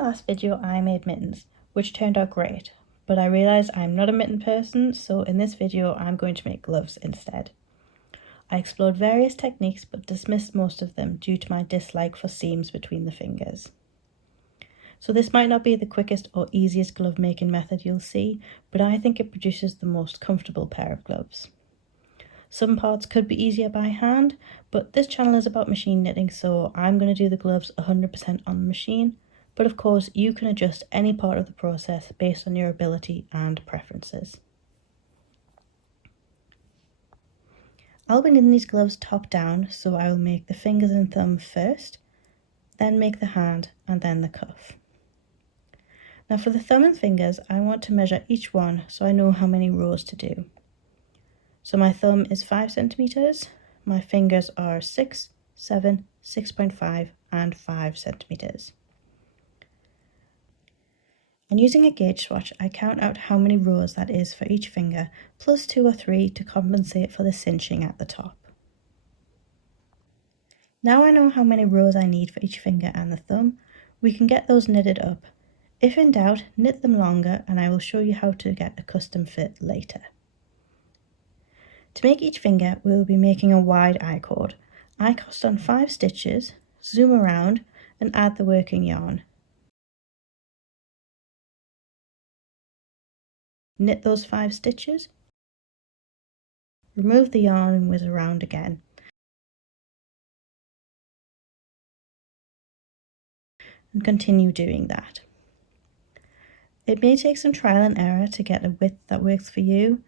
my last video I made mittens, which turned out great, but I realised I'm not a mitten person, so in this video I'm going to make gloves instead. I explored various techniques but dismissed most of them due to my dislike for seams between the fingers. So this might not be the quickest or easiest glove making method you'll see, but I think it produces the most comfortable pair of gloves. Some parts could be easier by hand, but this channel is about machine knitting, so I'm going to do the gloves 100% on the machine, but of course you can adjust any part of the process based on your ability and preferences. I'll be knitting these gloves top down, so I will make the fingers and thumb first, then make the hand and then the cuff. Now for the thumb and fingers, I want to measure each one so I know how many rows to do. So my thumb is 5 centimeters, my fingers are 6, 7, 6.5 and 5 centimeters. And using a gauge swatch, I count out how many rows that is for each finger, plus 2 or 3 to compensate for the cinching at the top. Now I know how many rows I need for each finger and the thumb, we can get those knitted up. If in doubt, knit them longer and I will show you how to get a custom fit later. To make each finger, we will be making a wide I-cord. I cast on 5 stitches, zoom around and add the working yarn. Knit those 5 stitches, remove the yarn and whiz around again. And continue doing that. It may take some trial and error to get a width that works for you,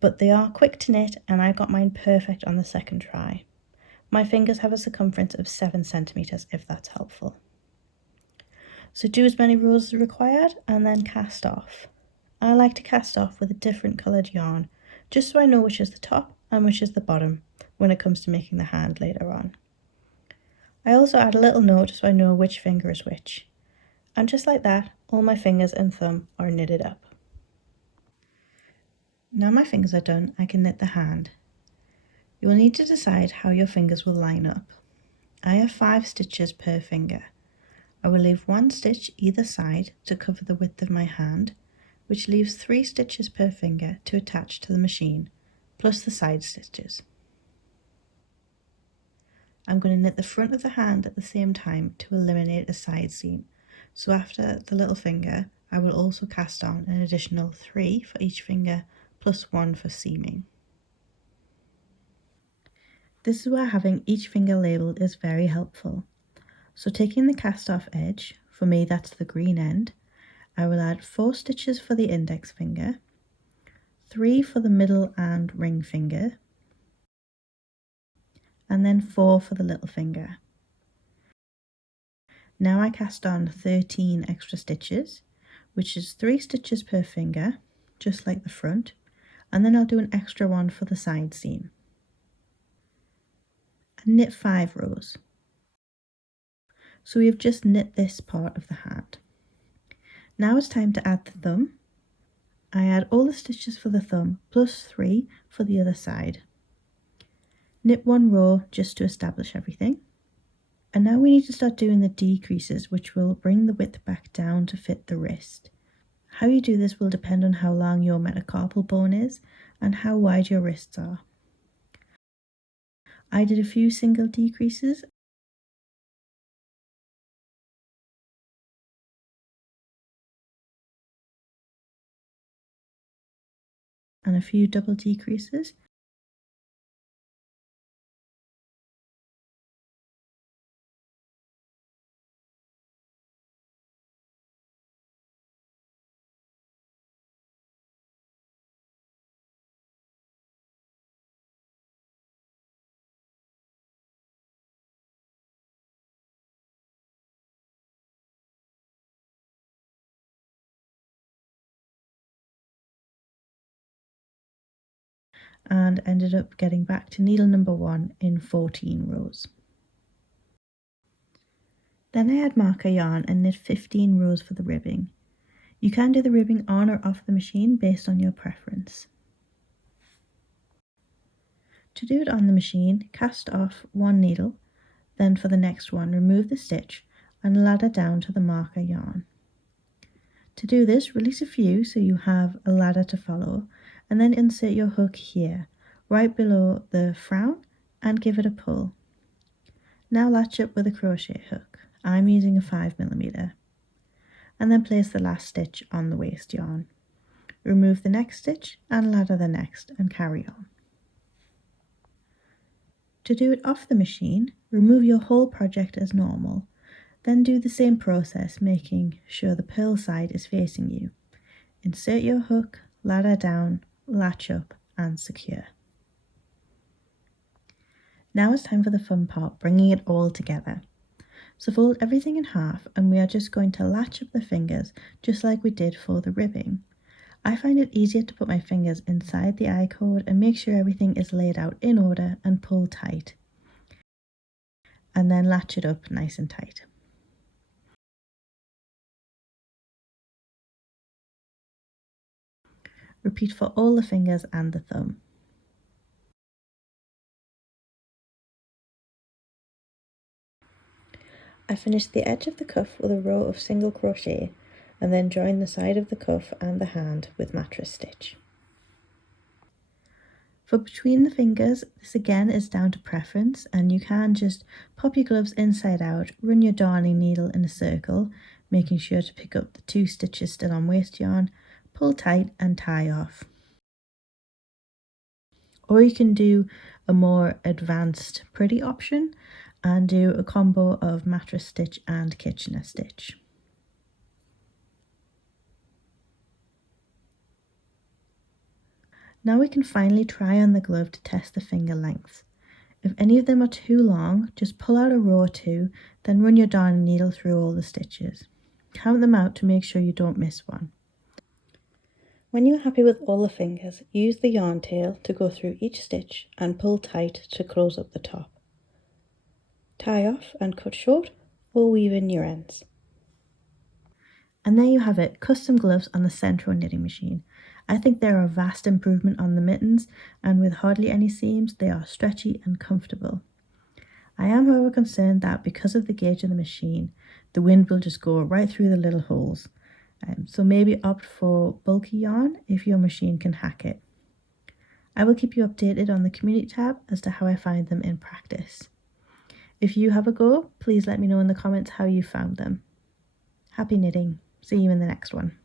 but they are quick to knit and I got mine perfect on the second try. My fingers have a circumference of 7 centimeters if that's helpful. So do as many rows as required and then cast off. I like to cast off with a different coloured yarn, just so I know which is the top and which is the bottom when it comes to making the hand later on. I also add a little note so I know which finger is which. And just like that, all my fingers and thumb are knitted up. Now my fingers are done, I can knit the hand. You will need to decide how your fingers will line up. I have 5 stitches per finger. I will leave 1 stitch either side to cover the width of my hand, which leaves 3 stitches per finger to attach to the machine, plus the side stitches. I'm going to knit the front of the hand at the same time to eliminate a side seam. So after the little finger, I will also cast on an additional 3 for each finger, plus 1 for seaming. This is where having each finger labelled is very helpful. So taking the cast off edge, for me that's the green end, I will add 4 stitches for the index finger, 3 for the middle and ring finger, and then 4 for the little finger. Now I cast on 13 extra stitches, which is 3 stitches per finger, just like the front, and then I'll do an extra one for the side seam. And knit 5 rows. So we have just knit this part of the hand. Now it's time to add the thumb. I add all the stitches for the thumb, plus 3 for the other side. Knit 1 row just to establish everything. And now we need to start doing the decreases, which will bring the width back down to fit the wrist. How you do this will depend on how long your metacarpal bone is and how wide your wrists are. I did a few single decreases and a few double decreases. And ended up getting back to needle number 1 in 14 rows. Then I had marker yarn and knit 15 rows for the ribbing. You can do the ribbing on or off the machine based on your preference. To do it on the machine, cast off 1 needle, then for the next one remove the stitch and ladder down to the marker yarn. To do this, release a few so you have a ladder to follow, and then insert your hook here, right below the frown, and give it a pull. Now latch up with a crochet hook. I'm using a 5mm. And then place the last stitch on the waste yarn. Remove the next stitch and ladder the next and carry on. To do it off the machine, remove your whole project as normal. Then do the same process, making sure the purl side is facing you. Insert your hook, ladder down, latch up and secure. Now it's time for the fun part, bringing it all together. So fold everything in half and we are just going to latch up the fingers just like we did for the ribbing. I find it easier to put my fingers inside the I-cord and make sure everything is laid out in order and pull tight. And then latch it up nice and tight. Repeat for all the fingers and the thumb. I finished the edge of the cuff with a row of single crochet and then joined the side of the cuff and the hand with mattress stitch. For between the fingers, this again is down to preference, and you can just pop your gloves inside out, run your darning needle in a circle, making sure to pick up the 2 stitches still on waste yarn, pull tight and tie off. Or you can do a more advanced pretty option and do a combo of mattress stitch and Kitchener stitch. Now we can finally try on the glove to test the finger lengths. If any of them are too long, just pull out a row or 2, then run your darning needle through all the stitches. Count them out to make sure you don't miss one. When you're happy with all the fingers, use the yarn tail to go through each stitch and pull tight to close up the top. Tie off and cut short or weave in your ends. And there you have it, custom gloves on the Sentro knitting machine. I think they're a vast improvement on the mittens, and with hardly any seams, they are stretchy and comfortable. I am however concerned that because of the gauge of the machine, the wind will just go right through the little holes. So maybe opt for bulky yarn if your machine can hack it. I will keep you updated on the community tab as to how I find them in practice. If you have a go, please let me know in the comments how you found them. Happy knitting. See you in the next one.